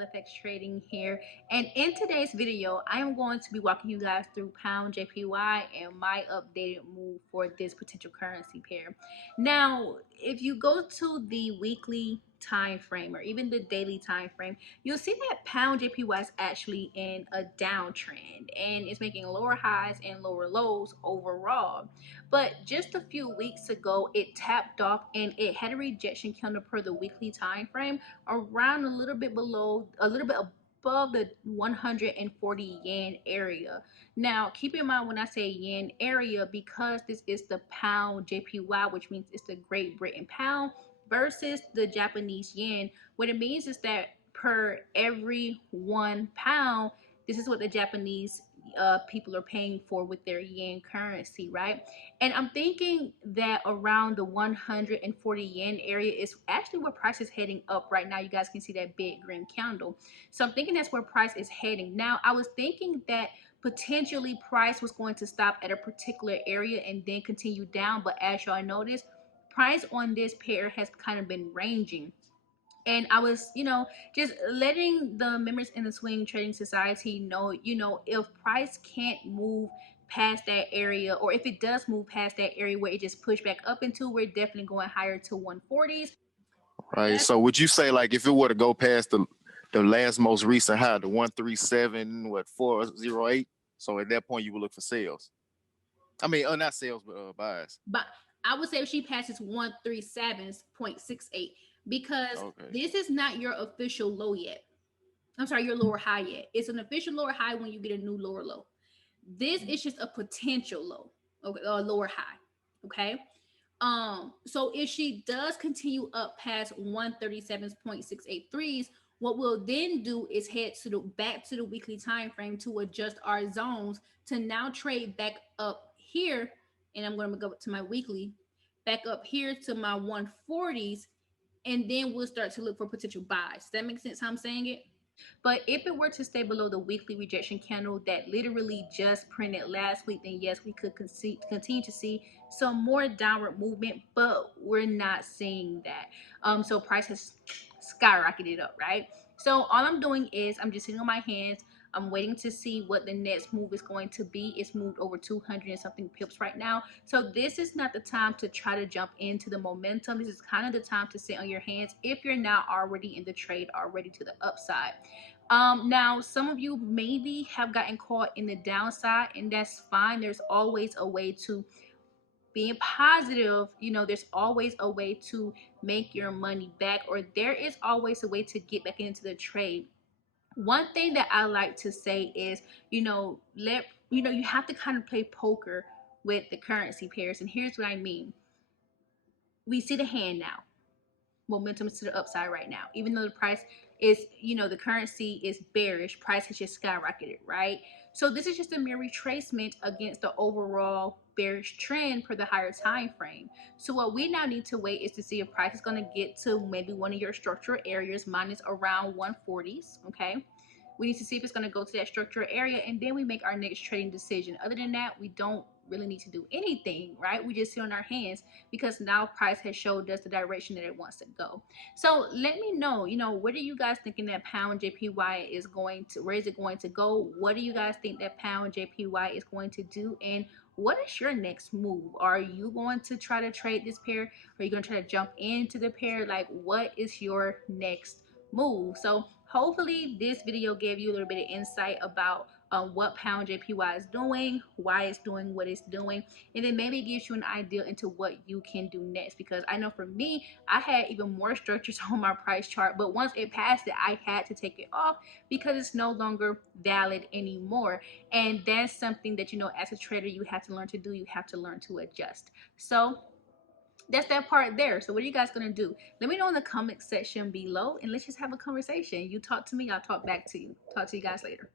LFX trading here, and in today's video I am going to be walking you guys through pound JPY and my updated move for this potential currency pair. Now if you go to the weekly time frame or even the daily time frame, you'll see that pound JPY is actually in a downtrend and it's making lower highs and lower lows overall. But just a few weeks ago it tapped off and it had a rejection candle per the weekly time frame around a little bit above the 140 yen area. Now keep in mind when I say yen area, because this is the pound JPY, which means it's the Great Britain pound versus the Japanese yen. What it means is that per every £1, this is what the Japanese people are paying for with their yen currency, right? And I'm thinking that around the 140 yen area is actually where price is heading up right now. You guys can see that big green candle. So I'm thinking that's where price is heading. Now, I was thinking that potentially price was going to stop at a particular area and then continue down. But as y'all notice, price on this pair has kind of been ranging. And I was, just letting the members in the Swing Trading Society know, if price can't move past that area, or if it does move past that area where it just pushed back up into, we're definitely going higher to 140s. Right. So would you say, like, if it were to go past the last most recent high, the 137.408, so at that point you would look for sales? I mean, not sales, but buys. But I would say if she passes 137.68, because this is not your official low yet. I'm sorry, your lower high yet. It's an official lower high when you get a new lower low. This is just a potential low, okay, or lower high. Okay. So if she does continue up past 137.683s, what we'll then do is head back to the weekly time frame to adjust our zones to now trade back up here. And I'm going to go to my weekly, back up here to my 140s, and then we'll start to look for potential buys. Does that make sense how I'm saying it? But if it were to stay below the weekly rejection candle that literally just printed last week, then yes, we could continue to see some more downward movement, but we're not seeing that. So price has skyrocketed up, right? So all I'm doing is I'm just sitting on my hands. I'm waiting to see what the next move is going to be. It's moved over 200 and something pips right now. So this is not the time to try to jump into the momentum. This is kind of the time to sit on your hands if you're not already in the trade, already to the upside. Now, some of you maybe have gotten caught in the downside, and that's fine. There's always a way to being positive. There's always a way to make your money back, or there is always a way to get back into the trade. One thing that I like to say is, you have to kind of play poker with the currency pairs. And here's what I mean. We see the hand now. Momentum is to the upside right now. Even though the price is, the currency is bearish, price has just skyrocketed, right? So this is just a mere retracement against the overall bearish trend per the higher time frame. So what we now need to wait is to see if price is going to get to maybe one of your structural areas minus around 140s. Okay, we need to see if it's going to go to that structural area, and then we make our next trading decision. Other than that, we don't really need to do anything, right? We just sit on our hands because now price has showed us the direction that it wants to go. So let me know, what are you guys thinking that pound JPY is going to, where is it going to go? What do you guys think that pound JPY is going to do? And what is your next move? Are you going to try to trade this pair? Are you going to try to jump into the pair? Like, what is your next move? So hopefully this video gave you a little bit of insight about what pound JPY is doing, why it's doing what it's doing, and then maybe it gives you an idea into what you can do next. Because I know for me, I had even more structures on my price chart, but once it passed it, I had to take it off because it's no longer valid anymore. And that's something that, as a trader, you have to learn to do. You have to learn to adjust. So that's that part there. So what are you guys gonna do? Let me know in the comment section below, and let's just have a conversation. You talk to me, I'll talk back to you. Talk to you guys later.